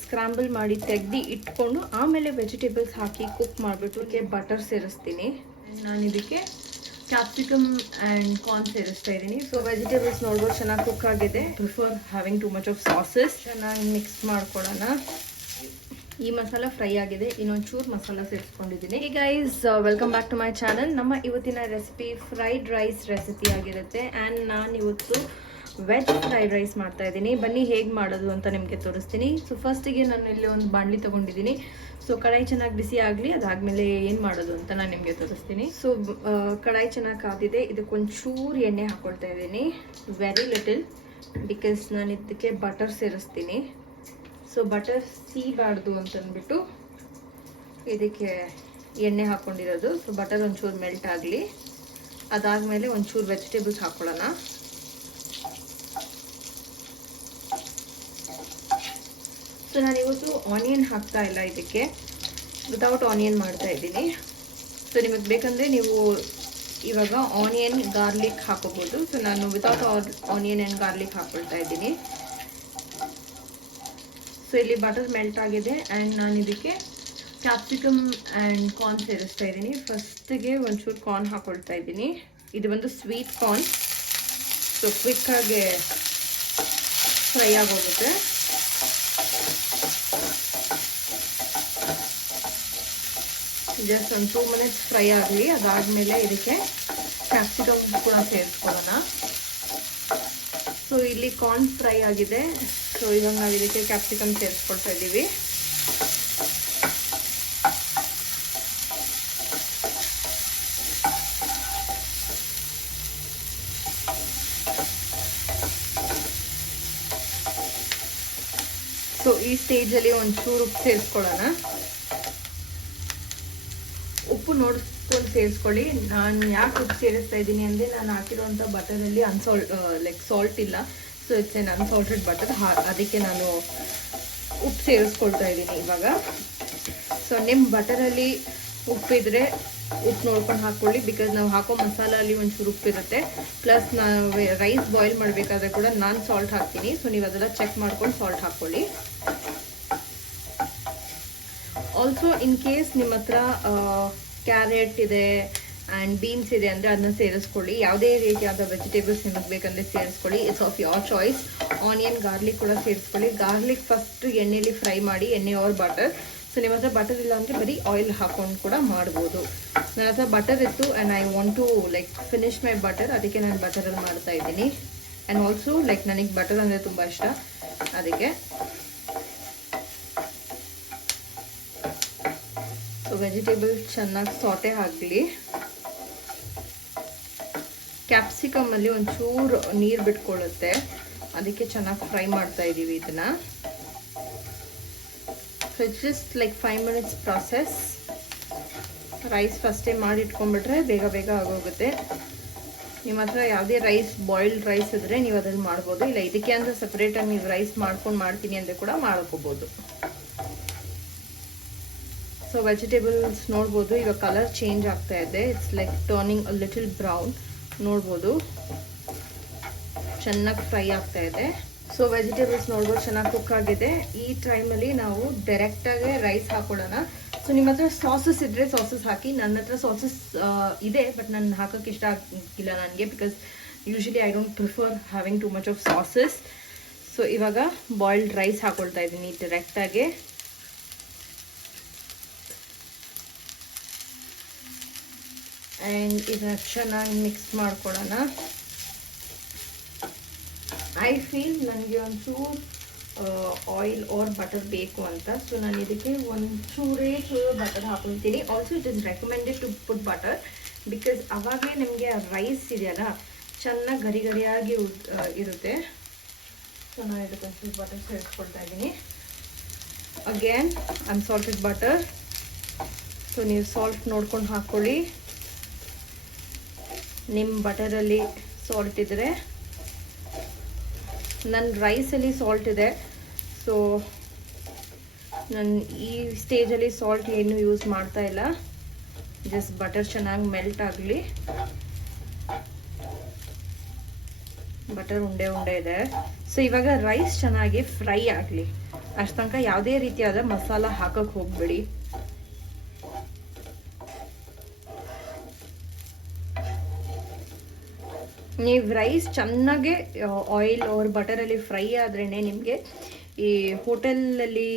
Scramble ಮಾಡಿ ತೆಗ್ದು ಇಟ್ಕೊಂಡು ಆಮೇಲೆ ವೆಜಿಟೇಬಲ್ಸ್ ಹಾಕಿ ಕುಕ್ ಮಾಡಿಬಿಟ್ಟು ಇದಕ್ಕೆ ಬಟರ್ ಸೇರಿಸ್ತೀನಿ. ನಾನು ಇದಕ್ಕೆ ಕ್ಯಾಪ್ಸಿಕಮ್ ಆ್ಯಂಡ್ ಕಾರ್ನ್ ಸೇರಿಸ್ತಾ ಇದ್ದೀನಿ. ಸೊ ವೆಜಿಟೇಬಲ್ಸ್ ನೋಡ್ಬೋದು ಚೆನ್ನಾಗಿ ಕುಕ್ ಆಗಿದೆ. Prefer having too much of sauces. ಚೆನ್ನಾಗಿ ಮಿಕ್ಸ್ ಮಾಡ್ಕೊಡೋಣ. ಈ ಮಸಾಲ ಫ್ರೈ ಆಗಿದೆ, ಇನ್ನೊಂಚೂರು ಮಸಾಲ ಸೇರಿಸ್ಕೊಂಡಿದ್ದೀನಿ. ಈ guys welcome back to my channel. ನಮ್ಮ ಇವತ್ತಿನ ರೆಸಿಪಿ ಫ್ರೈಡ್ ರೈಸ್ ರೆಸಿಪಿ ಆಗಿರುತ್ತೆ. ಆ್ಯಂಡ್ ನಾನು ಇವತ್ತು ವೆಜ್ ಫ್ರೈಡ್ ರೈಸ್ ಮಾಡ್ತಾ ಇದ್ದೀನಿ. ಬನ್ನಿ ಹೇಗೆ ಮಾಡೋದು ಅಂತ ನಿಮಗೆ ತೋರಿಸ್ತೀನಿ. ಸೊ ಫಸ್ಟಿಗೆ ನಾನು ಇಲ್ಲಿ ಒಂದು ಬಾಣಲಿ ತೊಗೊಂಡಿದ್ದೀನಿ. ಸೊ ಕಡಾಯಿ ಚೆನ್ನಾಗಿ ಬಿಸಿ ಆಗಲಿ, ಅದಾದಮೇಲೆ ಏನು ಮಾಡೋದು ಅಂತ ನಾನು ನಿಮಗೆ ತೋರಿಸ್ತೀನಿ. ಸೊ ಕಡಾಯಿ ಚೆನ್ನಾಗಿ ಕಾದಿದೆ. ಇದಕ್ಕೊಂಚೂರು ಎಣ್ಣೆ ಹಾಕ್ಕೊಳ್ತಾ ಇದ್ದೀನಿ, ವೆರಿ ಲಿಟಲ್, ಬಿಕಾಸ್ ನಾನು ಇದಕ್ಕೆ ಬಟರ್ ಸೇರಿಸ್ತೀನಿ. ಸೊ ಬಟರ್ ಸೀಬಾರ್ದು ಅಂತಂದ್ಬಿಟ್ಟು ಇದಕ್ಕೆ ಎಣ್ಣೆ ಹಾಕ್ಕೊಂಡಿರೋದು. ಸೊ ಬಟರ್ ಒಂಚೂರು ಮೆಲ್ಟ್ ಆಗಲಿ, ಅದಾದಮೇಲೆ ಒಂಚೂರು ವೆಜಿಟೇಬಲ್ಸ್ ಹಾಕ್ಕೊಳ್ಳೋಣ. ಸೊ ನಾನಿವತ್ತು ಆನಿಯನ್ ಹಾಕ್ತಾ ಇಲ್ಲ, ಇದಕ್ಕೆ ವಿತೌಟ್ ಆನಿಯನ್ ಮಾಡ್ತಾ ಇದ್ದೀನಿ. ಸೊ ನಿಮಗೆ ಬೇಕಂದರೆ ನೀವು ಇವಾಗ ಆನಿಯನ್ ಗಾರ್ಲಿಕ್ ಹಾಕೋಬೋದು. ಸೊ ನಾನು ವಿತೌಟ್ ಆನಿಯನ್ ಆ್ಯಂಡ್ ಗಾರ್ಲಿಕ್ ಹಾಕ್ಕೊಳ್ತಾ ಇದ್ದೀನಿ. ಸೊ ಇಲ್ಲಿ ಬಟರ್ ಮೆಲ್ಟ್ ಆಗಿದೆ ಆ್ಯಂಡ್ ನಾನು ಇದಕ್ಕೆ ಕ್ಯಾಪ್ಸಿಕಮ್ ಆ್ಯಂಡ್ ಕಾರ್ನ್ ಸೇರಿಸ್ತಾ ಇದ್ದೀನಿ. ಫಸ್ಟಿಗೆ ಒಂಚೂರು ಕಾರ್ನ್ ಹಾಕ್ಕೊಳ್ತಾ ಇದ್ದೀನಿ. ಇದು ಒಂದು ಸ್ವೀಟ್ ಕಾರ್ನ್. ಸೊ ಕ್ವಿಕ್ಕಾಗಿ ಫ್ರೈ ಆಗೋಗುತ್ತೆ. ಜಸ್ಟ್ ಒಂದು 2 ಮಿನಿಟ್ಸ್ ಫ್ರೈ ಆಗಲಿ, ಅದಾದಮೇಲೆ ಇದಕ್ಕೆ ಕ್ಯಾಪ್ಸಿಕಮ್ ಕೂಡ ಸೇರಿಸ್ಕೊಳ್ಳೋಣ. ಸೊ ಇಲ್ಲಿ ಕಾರ್ನ್ ಫ್ರೈ ಆಗಿದೆ. ಸೊ ಇವಾಗ ನಾವು ಇದಕ್ಕೆ ಕ್ಯಾಪ್ಸಿಕಮ್ ಸೇರಿಸ್ಕೊಳ್ತಾ ಇದ್ದೀವಿ. ಸೊ ಈ ಸ್ಟೇಜಲ್ಲಿ ಒಂಚೂರು ಉಪ್ಪು ಸೇರಿಸ್ಕೊಳ್ಳೋಣ. ಉಪ್ಪು ನೋಡ್ಕೊಂಡು ಸೇರಿಸ್ಕೊಳ್ಳಿ. ನಾನು ಯಾಕೆ ಉಪ್ಪು ಸೇರಿಸ್ತಾ ಇದ್ದೀನಿ ಅಂದರೆ ನಾನು ಹಾಕಿರುವಂಥ ಬಟರಲ್ಲಿ ಸಾಲ್ಟ್ ಇಲ್ಲ. So it's an unsalted butter, ಅದಕ್ಕೆ ನಾನು ಉಪ್ಪು ಸೇರಿಸ್ಕೊಳ್ತಾ ಇದ್ದೀನಿ ಇವಾಗ. ಸೊ ನಿಮ್ಮ ಬಟರಲ್ಲಿ ಉಪ್ಪಿದ್ರೆ ಉಪ್ಪು ನೋಡ್ಕೊಂಡು ಹಾಕ್ಕೊಳ್ಳಿ, ಬಿಕಾಸ್ ನಾವು ಹಾಕೋ ಮಸಾಲಲ್ಲಿ ಒಂಚೂರು ಉಪ್ಪಿರುತ್ತೆ. ಪ್ಲಸ್ ನಾವು ರೈಸ್ ಬಾಯ್ಲ್ ಮಾಡಬೇಕಾದ್ರೆ ಕೂಡ ನಾನು ಸಾಲ್ಟ್ ಹಾಕ್ತೀನಿ. ಸೊ ನೀವು ಅದೆಲ್ಲ ಚೆಕ್ ಮಾಡ್ಕೊಂಡು ಸಾಲ್ಟ್ ಹಾಕ್ಕೊಳ್ಳಿ. ಆಲ್ಸೋ ಇನ್ ಕೇಸ್ ನಿಮ್ಮ ಹತ್ರ ಕ್ಯಾರೆಟ್ ಇದೆ ಆ್ಯಂಡ್ ಬೀನ್ಸ್ ಇದೆ ಅಂದರೆ ಅದನ್ನ ಸೇರಿಸ್ಕೊಳ್ಳಿ. ಯಾವುದೇ ರೀತಿಯಾದ ವೆಜಿಟೇಬಲ್ಸ್ ನಿಮಗೆ ಬೇಕಂದರೆ ಸೇರಿಸ್ಕೊಳ್ಳಿ. It's of your choice. Onion garlic ಕೂಡ ಸೇರಿಸ್ಕೊಳ್ಳಿ. ಗಾರ್ಲಿಕ್ ಫಸ್ಟ್ ಎಣ್ಣೆಯಲ್ಲಿ ಫ್ರೈ ಮಾಡಿ, ಎಣ್ಣೆ ಆರ್ ಬಟರ್. ಸೊ ನಿಮ್ಮ ಹತ್ರ ಬಟರ್ ಇಲ್ಲ ಅಂದರೆ ಬರೀ ಆಯಿಲ್ ಹಾಕೊಂಡು ಕೂಡ ಮಾಡ್ಬೋದು. ನನ್ನ ಹತ್ರ ಬಟರ್ ಇತ್ತು and I want to finish my butter, ಅದಕ್ಕೆ ನಾನು ಬಟರಲ್ಲಿ ಮಾಡ್ತಾ ಇದ್ದೀನಿ. ಆ್ಯಂಡ್ ಆಲ್ಸೋ ನನಗೆ ಬಟರ್ ಅಂದರೆ ತುಂಬ ಇಷ್ಟ, ಅದಕ್ಕೆ. ಸೊ ವೆಜಿಟೇಬಲ್ ಚೆನ್ನಾಗಿ ಸಾಟೆ ಆಗಲಿ. ಕ್ಯಾಪ್ಸಿಕಮಲ್ಲಿ ಒಂಚೂರು ನೀರು ಬಿಟ್ಕೊಳ್ಳುತ್ತೆ, ಅದಕ್ಕೆ ಚೆನ್ನಾಗಿ ಫ್ರೈ ಮಾಡ್ತಾ ಇದ್ದೀವಿ ಇದನ್ನು. So it's just 5 minutes process. Rice ಫಸ್ಟೇ ಮಾಡಿ ಇಟ್ಕೊಂಡ್ಬಿಟ್ರೆ ಬೇಗ ಬೇಗ ಆಗೋಗುತ್ತೆ. ನಿಮ್ಮ ಹತ್ರ ಯಾವುದೇ ಬಾಯ್ಲ್ಡ್ ರೈಸ್ ಇದ್ದರೆ ನೀವು ಅದನ್ನು ಮಾಡ್ಬೋದು. ಇಲ್ಲ ಇದಕ್ಕೆ ಅಂದರೆ ಸಪ್ರೇಟಾಗಿ ನೀವು ರೈಸ್ ಮಾಡ್ಕೊಂಡು ಮಾಡ್ತೀನಿ ಅಂದರೆ ಕೂಡ ಮಾಡ್ಕೋಬೋದು. ಸೊ ವೆಜಿಟೇಬಲ್ಸ್ ನೋಡ್ಬೋದು ಇವಾಗ ಕಲರ್ ಚೇಂಜ್ ಆಗ್ತಾ ಇದೆ. It's turning a little brown. ನೋಡ್ಬೋದು ಚೆನ್ನಾಗಿ ಫ್ರೈ ಆಗ್ತಾ ಇದೆ. ಸೊ ವೆಜಿಟೇಬಲ್ಸ್ ನೋಡ್ಬೋದು ಚೆನ್ನಾಗಿ ಕುಕ್ ಆಗಿದೆ. ಈ ಟೈಮಲ್ಲಿ ನಾವು ಡೈರೆಕ್ಟಾಗಿ ರೈಸ್ ಹಾಕೊಳ್ಳೋಣ. ಸೊ ನಿಮ್ಮ ಹತ್ರ ಸಾಸಸ್ ಇದ್ದರೆ ಸಾಸಸ್ ಹಾಕಿ. ನನ್ನ ಹತ್ರ ಸಾಸಸ್ ಇದೆ, ಬಟ್ ನಾನು ಹಾಕೋಕ್ಕೆ ಇಷ್ಟ ಆಗಿಲ್ಲ ನನಗೆ, because usually I don't prefer having too much of sauces. So ಇವಾಗ ಬಾಯ್ಲ್ಡ್ ರೈಸ್ ಹಾಕೊಳ್ತಾ ಇದ್ದೀನಿ ಡೈರೆಕ್ಟಾಗಿ. ಆ್ಯಂಡ್ ಇದನ್ನ ಚೆನ್ನಾಗಿ ಮಿಕ್ಸ್ ಮಾಡ್ಕೊಡೋಣ. ಐ ಫೀಲ್ ನನಗೆ ಒಂಚೂರು ಆಯಿಲ್ ಆರ್ ಬಟರ್ ಬೇಕು ಅಂತ. ಸೊ ನಾನು ಇದಕ್ಕೆ ಒಂಚೂರು ಬಟರ್ ಹಾಕೊಳ್ತೀನಿ. Also it is recommended to put butter, because ಅವಾಗಲೇ ನಿಮಗೆ ರೈಸ್ ಇದೆಯಲ್ಲ ಚೆನ್ನಾಗಿ ಗರಿ ಗರಿಯಾಗಿ ಇರುತ್ತೆ. ಸೊ ನಾನು ಇದಕ್ಕೆ ಒಂಚೂರು ಬಟರ್ ಸೇರಿಸ್ಕೊಳ್ತಾ ಇದ್ದೀನಿ. Again unsalted butter. ಸೊ ನೀವು ಸಾಲ್ಟ್ ನೋಡ್ಕೊಂಡು ಹಾಕ್ಕೊಳ್ಳಿ. ನಿಮ್ಮ ಬಟರಲ್ಲಿ ಸಾಲ್ಟ್ ಇದ್ದರೆ, ನನ್ನ ರೈಸಲ್ಲಿ ಸಾಲ್ಟ್ ಇದೆ. ಸೊ ನಾನು ಈ ಸ್ಟೇಜಲ್ಲಿ ಸಾಲ್ಟ್ ಏನು ಯೂಸ್ ಮಾಡ್ತಾ ಇಲ್ಲ. ಜಸ್ಟ್ ಬಟರ್ ಚೆನ್ನಾಗಿ ಮೆಲ್ಟ್ ಆಗಲಿ. ಬಟರ್ ಉಂಡೆ ಇದೆ. ಸೊ ಇವಾಗ ರೈಸ್ ಚೆನ್ನಾಗಿ ಫ್ರೈ ಆಗಲಿ, ಅಷ್ಟು ತನಕ ಯಾವುದೇ ರೀತಿಯಾದ ಮಸಾಲ ಹಾಕಕ್ಕೆ ಹೋಗ್ಬೇಡಿ. ನೀವು ರೈಸ್ ಚೆನ್ನಾಗೆ ಆಯಿಲ್ ಆರ್ ಬಟರಲ್ಲಿ ಫ್ರೈ ಆದ್ರೇ ನಿಮಗೆ ಈ ಹೋಟೆಲಲ್ಲಿ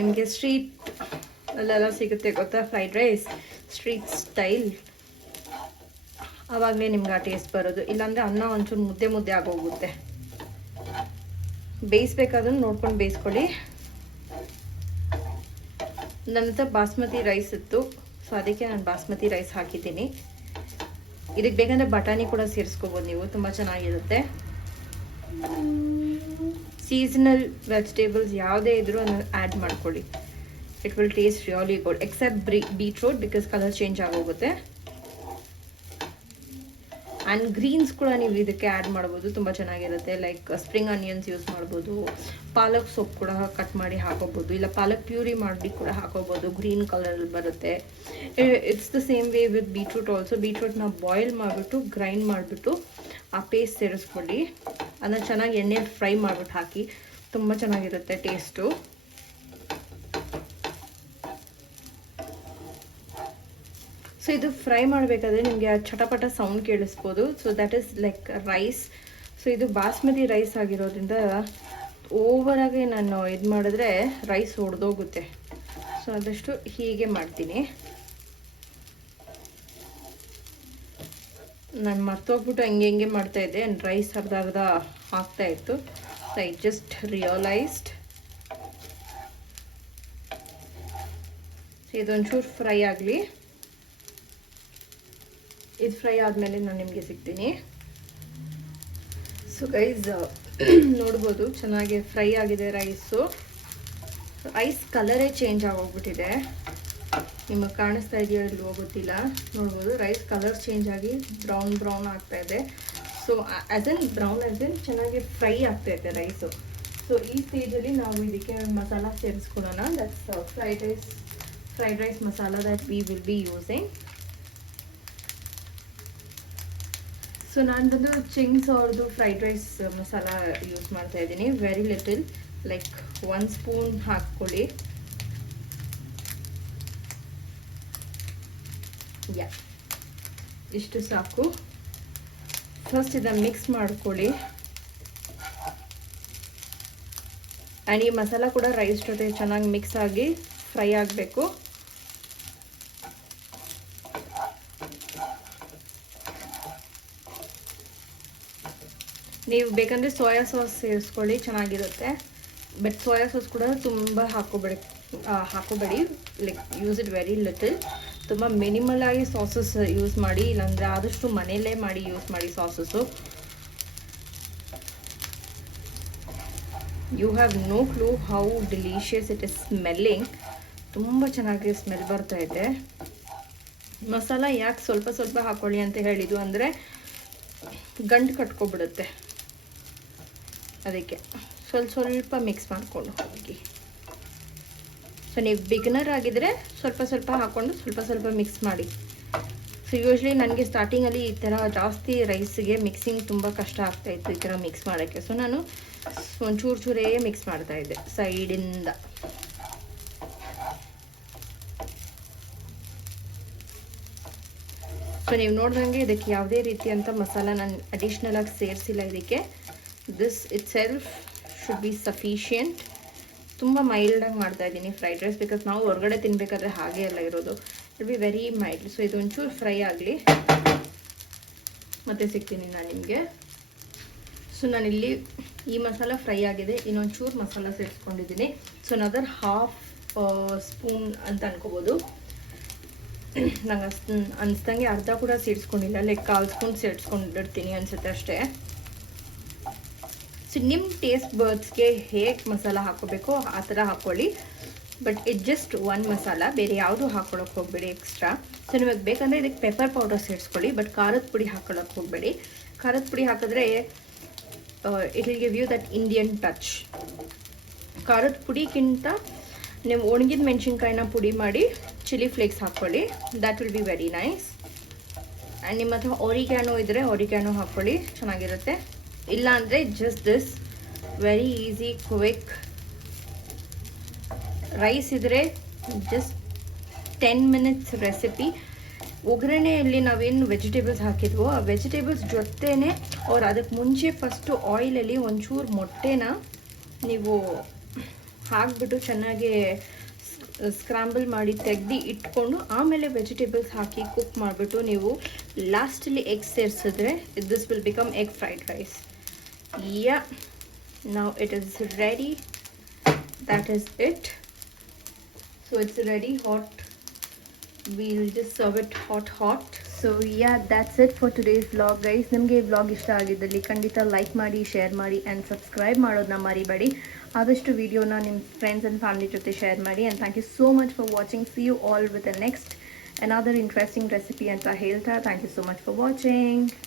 ನಿಮಗೆ ಸ್ಟ್ರೀಟ್ ಅಲ್ಲೆಲ್ಲ ಸಿಗುತ್ತೆ ಗೊತ್ತಾ, ಫ್ರೈಡ್ ರೈಸ್ ಸ್ಟ್ರೀಟ್ ಸ್ಟೈಲ್, ಆವಾಗಲೇ ನಿಮ್ಗೆ ಆ ಟೇಸ್ಟ್ ಬರೋದು. ಇಲ್ಲಾಂದರೆ ಅನ್ನ ಒಂಚೂರು ಮುದ್ದೆ ಮುದ್ದೆ ಆಗೋಗುತ್ತೆ. ಬೇಯಿಸ್ಬೇಕಾದ್ರೂ ನೋಡ್ಕೊಂಡು ಬೇಯಿಸ್ಕೊಳ್ಳಿ. ನನ್ನ ಹತ್ರ ಬಾಸ್ಮತಿ ರೈಸ್ ಇತ್ತು, ಸೊ ಅದಕ್ಕೆ ನಾನು ಬಾಸ್ಮತಿ ರೈಸ್ ಹಾಕಿದ್ದೀನಿ. ಇದಕ್ಕೆ ಬೇಕಂದರೆ ಬಟಾಣಿ ಕೂಡ ಸೇರಿಸ್ಕೋಬೋದು ನೀವು, ತುಂಬ ಚೆನ್ನಾಗಿರುತ್ತೆ. ಸೀಸನಲ್ ವೆಜಿಟೇಬಲ್ಸ್ ಯಾವುದೇ ಇದ್ರೂ ಅದನ್ನು ಆ್ಯಡ್ ಮಾಡ್ಕೊಳ್ಳಿ. It will taste really good except beetroot because colour change ಆಗೋಗುತ್ತೆ. ಆ್ಯಂಡ್ ಗ್ರೀನ್ಸ್ ಕೂಡ ನೀವು ಇದಕ್ಕೆ ಆ್ಯಡ್ ಮಾಡ್ಬೋದು, ತುಂಬ ಚೆನ್ನಾಗಿರುತ್ತೆ. ಲೈಕ್ ಸ್ಪ್ರಿಂಗ್ ಆನಿಯನ್ಸ್ ಯೂಸ್ ಮಾಡ್ಬೋದು, ಪಾಲಕ್ ಸೊಪ್ಪು ಕೂಡ ಕಟ್ ಮಾಡಿ ಹಾಕೋಬೋದು, ಇಲ್ಲ ಪಾಲಕ್ ಪ್ಯೂರಿ ಮಾಡಿ ಕೂಡ ಹಾಕೋಬೋದು, ಗ್ರೀನ್ ಕಲರಲ್ಲಿ ಬರುತ್ತೆ. It's the same way with beetroot also. ಬೀಟ್ರೂಟ್ನ ಬಾಯ್ಲ್ ಮಾಡಿಬಿಟ್ಟು ಗ್ರೈಂಡ್ ಮಾಡಿಬಿಟ್ಟು ಆ ಪೇಸ್ಟ್ ಸೇರಿಸ್ಕೊಳ್ಳಿ, ಅದನ್ನ ಚೆನ್ನಾಗಿ ಎಣ್ಣೆಯಲ್ಲಿ ಫ್ರೈ ಮಾಡಿಬಿಟ್ಟು ಹಾಕಿ, ತುಂಬ ಚೆನ್ನಾಗಿರುತ್ತೆ ಟೇಸ್ಟು. ಸೊ ಇದು ಫ್ರೈ ಮಾಡಬೇಕಾದ್ರೆ ನಿಮಗೆ ಆ ಚಟಪಟ ಸೌಂಡ್ ಕೇಳಿಸ್ಬೋದು. So that is like rice. So ಇದು ಬಾಸ್ಮತಿ ರೈಸ್ ಆಗಿರೋದ್ರಿಂದ ಓವರಾಗಿ ನಾನು ಇದು ಮಾಡಿದ್ರೆ ರೈಸ್ ಒಡೆದೋಗುತ್ತೆ. ಸೊ ಆದಷ್ಟು ಹೀಗೆ ಮಾಡ್ತೀನಿ. ನಾನು ಮರ್ತೋಗ್ಬಿಟ್ಟು ಹಂಗೆ ಮಾಡ್ತಾಯಿದ್ದೆ, ರೈಸ್ ಅರ್ಧ ಹಾಕ್ತಾಯಿತ್ತು. So I just realised. ಇದೊಂಚೂರು ಫ್ರೈ ಆಗಲಿ. ಇದು ಫ್ರೈ ಆದಮೇಲೆ ನಾನು ನಿಮಗೆ ಸಿಗ್ತೀನಿ. ಸೊ ಗೈಸ್ ನೋಡ್ಬೋದು ಚೆನ್ನಾಗಿ ಫ್ರೈ ಆಗಿದೆ ರೈಸು. ರೈಸ್ ಕಲರೇ ಚೇಂಜ್ ಆಗೋಗ್ಬಿಟ್ಟಿದೆ, ನಿಮಗೆ ಕಾಣಿಸ್ತಾ ಇದೆಯೋ ಇಲ್ವೋ ಗೊತ್ತಿಲ್ಲ. ನೋಡ್ಬೋದು ರೈಸ್ ಕಲರ್ ಚೇಂಜ್ ಆಗಿ ಬ್ರೌನ್ ಆಗ್ತಾ ಇದೆ. ಸೊ ಬ್ರೌನ್ ಚೆನ್ನಾಗಿ ಫ್ರೈ ಆಗ್ತಾ ಇದೆ ರೈಸು. ಸೊ ಈ ಸ್ಟೇಜಲ್ಲಿ ನಾವು ಇದಕ್ಕೆ ಮಸಾಲ ಸೇರಿಸ್ಕೊಳ್ಳೋಣ. That's fried rice masala that we will be using. So ನಾನು ಬಂದು ಚಿಂಗ್ಸ್ ಅವ್ರದ್ದು ಫ್ರೈಡ್ ರೈಸ್ ಮಸಾಲ ಯೂಸ್ ಮಾಡ್ತಾ ಇದ್ದೀನಿ. ವೆರಿ ಲಿಟಲ್, ಲೈಕ್ 1 ಸ್ಪೂನ್ ಹಾಕ್ಕೊಳ್ಳಿ. ಇಷ್ಟು ಸಾಕು. ಫಸ್ಟ್ ಇದನ್ನು ಮಿಕ್ಸ್ ಮಾಡ್ಕೊಳ್ಳಿ. ಆ್ಯಂಡ್ ಈ ಮಸಾಲ ಕೂಡ ರೈಸ್ ಜೊತೆ ಚೆನ್ನಾಗಿ ಮಿಕ್ಸ್ ಆಗಿ ಫ್ರೈ ಆಗಬೇಕು. ನೀವು ಬೇಕಂದರೆ ಸೋಯಾ ಸಾಸ್ ಸೇರಿಸ್ಕೊಳ್ಳಿ, ಚೆನ್ನಾಗಿರುತ್ತೆ. ಬಟ್ ಸೋಯಾ ಸಾಸ್ ಕೂಡ ತುಂಬ ಹಾಕೋಬೇಡಿ. Like use it very little. ತುಂಬ ಮಿನಿಮಲ್ ಆಗಿ ಸಾಸಸ್ ಯೂಸ್ ಮಾಡಿ, ಇಲ್ಲಾಂದರೆ ಆದಷ್ಟು ಮನೆಯಲ್ಲೇ ಮಾಡಿ ಯೂಸ್ ಮಾಡಿ sauces. You have no clue how delicious it is smelling. ತುಂಬ ಚೆನ್ನಾಗಿ ಸ್ಮೆಲ್ ಬರ್ತಾ ಇದೆ. ಮಸಾಲ ಯಾಕೆ ಸ್ವಲ್ಪ ಹಾಕ್ಕೊಳ್ಳಿ ಅಂತ ಹೇಳಿದ್ದು ಅಂದರೆ ಗಂಟು ಕಟ್ಕೊಬಿಡುತ್ತೆ, ಅದಕ್ಕೆ ಸ್ವಲ್ಪ ಮಿಕ್ಸ್ ಮಾಡಿಕೊಂಡು ಹೋಗಿ. ಸೊ ನೀವು ಬಿಗಿನರ್ ಆಗಿದ್ರೆ ಸ್ವಲ್ಪ ಹಾಕ್ಕೊಂಡು ಸ್ವಲ್ಪ ಮಿಕ್ಸ್ ಮಾಡಿ. ಸೊ ಯೂಶ್ವಲಿ ನನಗೆ ಸ್ಟಾರ್ಟಿಂಗಲ್ಲಿ ಈ ಥರ ಜಾಸ್ತಿ ರೈಸ್ಗೆ ಮಿಕ್ಸಿಂಗ್ ತುಂಬ ಕಷ್ಟ ಆಗ್ತಾಯಿತ್ತು ಈ ಥರ ಮಿಕ್ಸ್ ಮಾಡೋಕ್ಕೆ. ಸೊ ನಾನು ಚೂರೇ ಮಿಕ್ಸ್ ಮಾಡ್ತಾಯಿದ್ದೆ ಸೈಡಿಂದ. ಸೊ ನೀವು ನೋಡ್ದಂಗೆ ಇದಕ್ಕೆ ಯಾವುದೇ ರೀತಿಯಂಥ ಮಸಾಲ ನಾನು ಅಡಿಷ್ನಲ್ ಆಗಿ ಸೇರಿಸಿಲ್ಲ ಇದಕ್ಕೆ. This it self should be sufficient. ತುಂಬ ಮೈಲ್ಡಾಗಿ ಮಾಡ್ತಾ ಇದ್ದೀನಿ ಫ್ರೈಡ್ ರೈಸ್, ಬಿಕಾಸ್ ನಾವು ಹೊರಗಡೆ ತಿನ್ನಬೇಕಾದ್ರೆ ಹಾಗೆ ಎಲ್ಲ ಇರೋದು. It be very mild. So ಇದು ಒಂಚೂರು ಫ್ರೈ ಆಗಲಿ, ಮತ್ತೆ ಸಿಗ್ತೀನಿ ನಾನು ನಿಮಗೆ. ಸೊ ನಾನಿಲ್ಲಿ ಈ ಮಸಾಲ ಫ್ರೈ ಆಗಿದೆ, ಇನ್ನೊಂಚೂರು ಮಸಾಲ ಸೇರಿಸ್ಕೊಂಡಿದ್ದೀನಿ. ಸೊ ಅನದರ್ 1/2 ಸ್ಪೂನ್ ಅಂತ ಅನ್ಕೋಬೋದು. ನಂಗೆ ಅನಿಸ್ದಂಗೆ ಅರ್ಧ ಕೂಡ ಸೇರಿಸ್ಕೊಂಡಿಲ್ಲ, ಲೈಕ್ 1/4 ಸ್ಪೂನ್ ಸೇರಿಸ್ಕೊಂಡಿರ್ತೀನಿ ಅನಿಸುತ್ತೆ ಅಷ್ಟೇ. ಸೊ ನಿಮ್ಮ ಟೇಸ್ಟ್ ಬರ್ಡ್ಸ್ಗೆ ಹೇಗೆ ಮಸಾಲ ಹಾಕೋಬೇಕೋ ಆ ಥರ ಹಾಕ್ಕೊಳ್ಳಿ. ಬಟ್ ಇಟ್ ಜಸ್ಟ್ 1 ಮಸಾಲ, ಬೇರೆ ಯಾವುದು ಹಾಕ್ಕೊಳಕ್ಕೆ ಹೋಗಬೇಡಿ ಎಕ್ಸ್ಟ್ರಾ. ಸೊ ನಿಮಗೆ ಬೇಕಂದರೆ ಇದಕ್ಕೆ ಪೆಪ್ಪರ್ ಪೌಡರ್ ಸೇರಿಸ್ಕೊಳ್ಳಿ, ಬಟ್ ಖಾರದ ಪುಡಿ ಹಾಕ್ಕೊಳಕ್ಕೆ ಹೋಗಬೇಡಿ. ಖಾರದ ಪುಡಿ ಹಾಕಿದ್ರೆ it will give you that Indian touch. ಖಾರದ ಪುಡಿಗಿಂತ ನೀವು ಒಣಗಿದ ಮೆಣಸಿನ್ಕಾಯಿನ ಪುಡಿ ಮಾಡಿ ಚಿಲ್ಲಿ ಫ್ಲೇಕ್ಸ್ ಹಾಕ್ಕೊಳ್ಳಿ, that will be very nice. And ನಿಮ್ಮ ಹತ್ರ ಒರಿಗ್ಯಾನೋ ಇದ್ದರೆ ಒರಿಗ್ಯಾನೋ ಹಾಕ್ಕೊಳ್ಳಿ, ಚೆನ್ನಾಗಿರುತ್ತೆ. ಇಲ್ಲ ಅಂದರೆ just this very easy quick rice ಇದ್ರೆ ಜಸ್ಟ್ 10 ಮಿನಿಟ್ಸ್ ರೆಸಿಪಿ. ಒಗ್ಗರಣೆಯಲ್ಲಿ ನಾವೇನು ವೆಜಿಟೇಬಲ್ಸ್ ಹಾಕಿದ್ವೋ ಆ ವೆಜಿಟೇಬಲ್ಸ್ ಜೊತೆನೇ ಅವ್ರು ಅದಕ್ಕೆ ಮುಂಚೆ ಫಸ್ಟು ಆಯಿಲಲ್ಲಿ ಒಂಚೂರು ಮೊಟ್ಟೆನ ನೀವು ಹಾಕ್ಬಿಟ್ಟು ಚೆನ್ನಾಗಿ ಸ್ಕ್ರಾಂಬಲ್ ಮಾಡಿ ತೆಗ್ದು ಇಟ್ಕೊಂಡು ಆಮೇಲೆ ವೆಜಿಟೇಬಲ್ಸ್ ಹಾಕಿ ಕುಕ್ ಮಾಡಿಬಿಟ್ಟು ನೀವು ಲಾಸ್ಟಲ್ಲಿ ಎಗ್ ಸೇರಿಸಿದ್ರೆ this will become egg fried rice. Yeah, now it is ready. That is it. So it's ready hot. We'll just serve it hot. So yeah, that's it for today's vlog guys. ನಿಮಗೆ ಈ vlog ಇಷ್ಟ ಆಗಿದ್ದಲ್ಲಿ ಖಂಡಿತ like ಮಾಡಿ, share ಮಾಡಿ and subscribe ಮಾಡೋದನ್ನ ಮರಿಬೇಡಿ. ಆದಷ್ಟು ವಿಡಿಯೋನ ನಿಮ್ಮ ಫ್ರೆಂಡ್ಸ್ ಆ್ಯಂಡ್ ಫ್ಯಾಮಿಲಿ ಜೊತೆ ಶೇರ್ ಮಾಡಿ. And thank you so much for watching. See you all with a next another interesting recipe ಅಂತ ಹೇಳ್ತಾ thank you so much for watching.